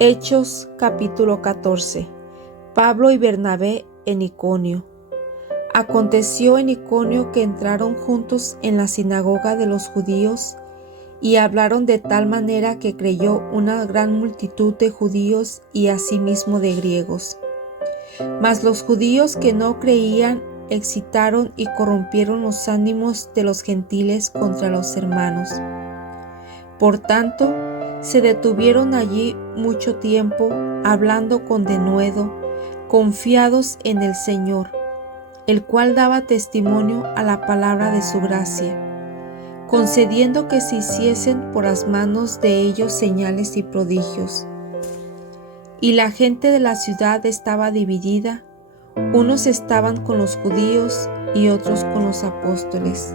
Hechos capítulo 14. Pablo y Bernabé en Iconio. Aconteció en Iconio que entraron juntos en la sinagoga de los judíos y hablaron de tal manera que creyó una gran multitud de judíos y asimismo de griegos. Mas los judíos que no creían excitaron y corrompieron los ánimos de los gentiles contra los hermanos. Por tanto, se detuvieron allí mucho tiempo, hablando con denuedo, confiados en el Señor, el cual daba testimonio a la palabra de su gracia, concediendo que se hiciesen por las manos de ellos señales y prodigios. Y la gente de la ciudad estaba dividida, unos estaban con los judíos y otros con los apóstoles.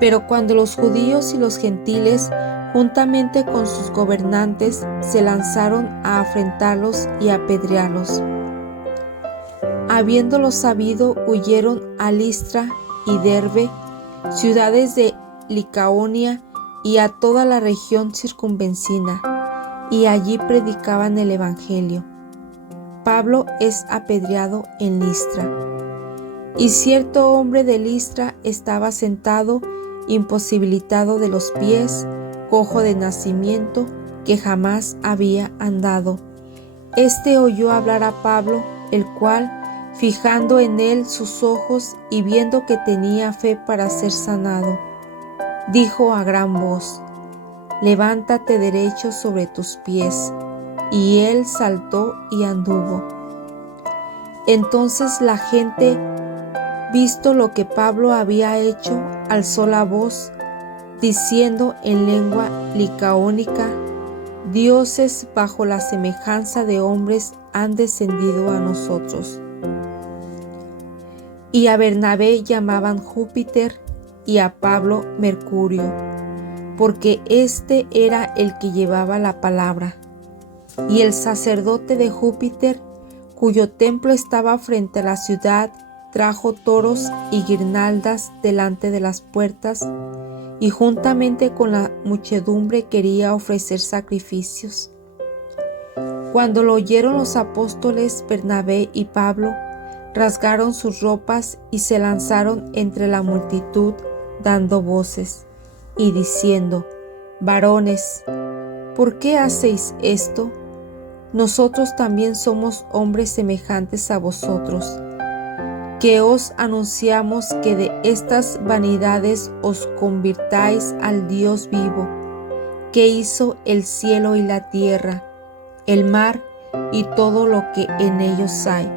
Pero cuando los judíos y los gentiles, juntamente con sus gobernantes, se lanzaron a afrentarlos y a apedrearlos, habiéndolo sabido, huyeron a Listra y Derbe, ciudades de Licaonia, y a toda la región circunvecina, y allí predicaban el evangelio. Pablo es apedreado en Listra. Y cierto hombre de Listra estaba sentado, imposibilitado de los pies, cojo de nacimiento, que jamás había andado. Este oyó hablar a Pablo, el cual, fijando en él sus ojos y viendo que tenía fe para ser sanado, dijo a gran voz: «Levántate derecho sobre tus pies». Y él saltó y anduvo. Entonces la gente, visto lo que Pablo había hecho, alzó la voz, diciendo en lengua licaónica: «Dioses bajo la semejanza de hombres han descendido a nosotros». Y a Bernabé llamaban Júpiter y a Pablo Mercurio, porque éste era el que llevaba la palabra. Y el sacerdote de Júpiter, cuyo templo estaba frente a la ciudad, trajo toros y guirnaldas delante de las puertas, y juntamente con la muchedumbre quería ofrecer sacrificios. Cuando lo oyeron los apóstoles Bernabé y Pablo, rasgaron sus ropas y se lanzaron entre la multitud, dando voces y diciendo: «Varones, ¿por qué hacéis esto? Nosotros también somos hombres semejantes a vosotros, que os anunciamos que de estas vanidades os convirtáis al Dios vivo, que hizo el cielo y la tierra, el mar y todo lo que en ellos hay.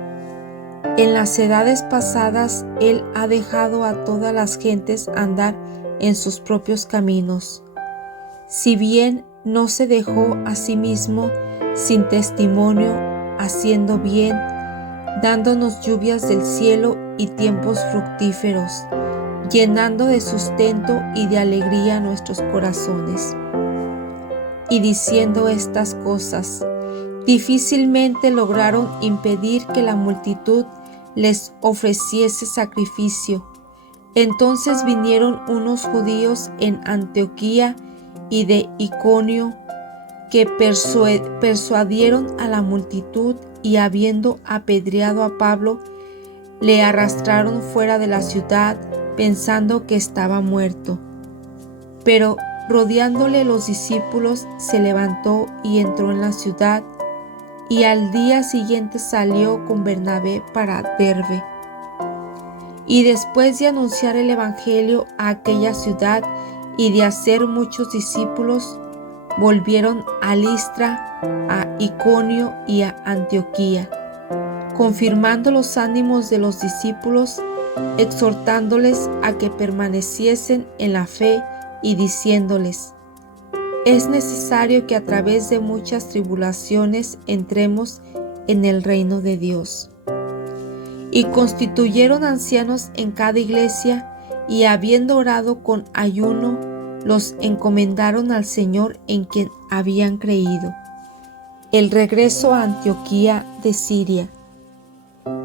En las edades pasadas Él ha dejado a todas las gentes andar en sus propios caminos, si bien no se dejó a sí mismo sin testimonio, haciendo bien, dándonos lluvias del cielo y tiempos fructíferos, llenando de sustento y de alegría nuestros corazones». Y diciendo estas cosas, difícilmente lograron impedir que la multitud les ofreciese sacrificio. Entonces vinieron unos judíos en Antioquía y de Iconio, que persuadieron a la multitud, y habiendo apedreado a Pablo, le arrastraron fuera de la ciudad, pensando que estaba muerto. Pero rodeándole los discípulos, se levantó y entró en la ciudad, y al día siguiente salió con Bernabé para Derbe. Y después de anunciar el evangelio a aquella ciudad y de hacer muchos discípulos, volvieron a Listra, a Iconio y a Antioquía, confirmando los ánimos de los discípulos, exhortándoles a que permaneciesen en la fe y diciéndoles: «Es necesario que a través de muchas tribulaciones entremos en el reino de Dios». Y constituyeron ancianos en cada iglesia, y habiendo orado con ayuno, los encomendaron al Señor en quien habían creído. El regreso a Antioquía de Siria.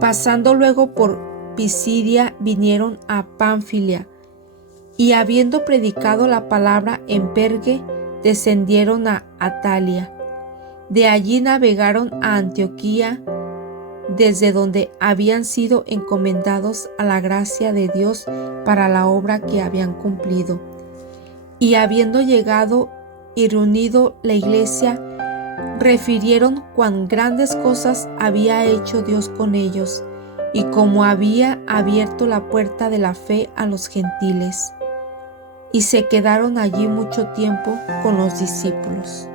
Pasando luego por Pisidia, vinieron a Panfilia, y habiendo predicado la palabra en Perge, descendieron a Atalia. De allí navegaron a Antioquía, desde donde habían sido encomendados a la gracia de Dios para la obra que habían cumplido. Y habiendo llegado y reunido la iglesia, refirieron cuán grandes cosas había hecho Dios con ellos, y cómo había abierto la puerta de la fe a los gentiles. Y se quedaron allí mucho tiempo con los discípulos.